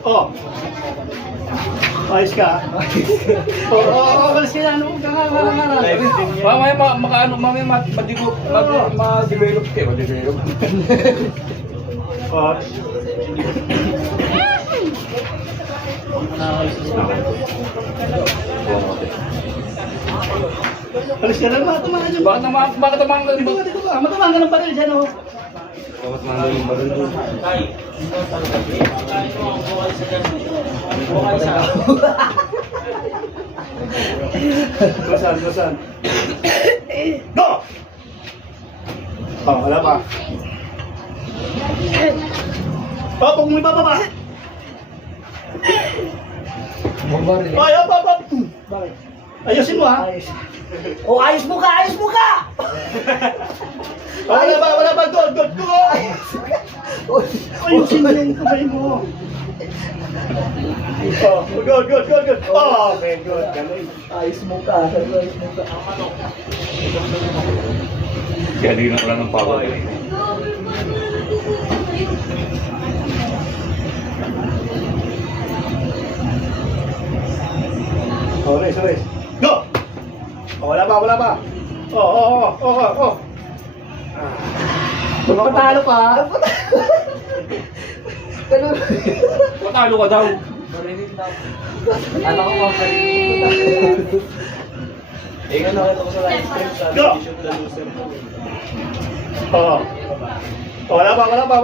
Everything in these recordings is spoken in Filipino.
Oh. Ayos ka. Oo, kalis ka na. Ano ka nga. Mamaya mamaya ma-develop kayo. Ma-develop. Oh. Kalis ka na. Matamaan dyan. Bakit naman ka Dito ka. Matamaan ka ng baril dyan, oh. Bakit naman yung baril doon? Basan. Go! Oh, wala pa. Oh, kung may bababa. Ay, op. Bakit? Ayusin mo, ha? Ayos. Oh, ayos mo ka! Ayos mo ka! Oh, wala pa. Good. Ayusin mo yung kamay mo. Oh, good. Oh, okay, good. Galing. Ayos mo ka. Ayos mo ka. Galing na lang ng power. Oh, race. Go! Oh, wala pa. Oh. Magpatalo ka. Ganun. Patalo ka daw. Alam ko mga nga nakita ko sa live stream sa Go! Vision the Loser. Oh. Oh, wala pa. Oh,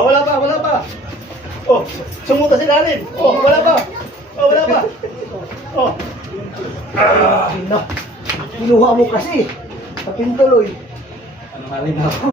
wala pa. Oh, sumunta si Lalim. Oh, wala pa. Oh. Kinuha mo kasi. Kapintuloy. Ano nga rin ako?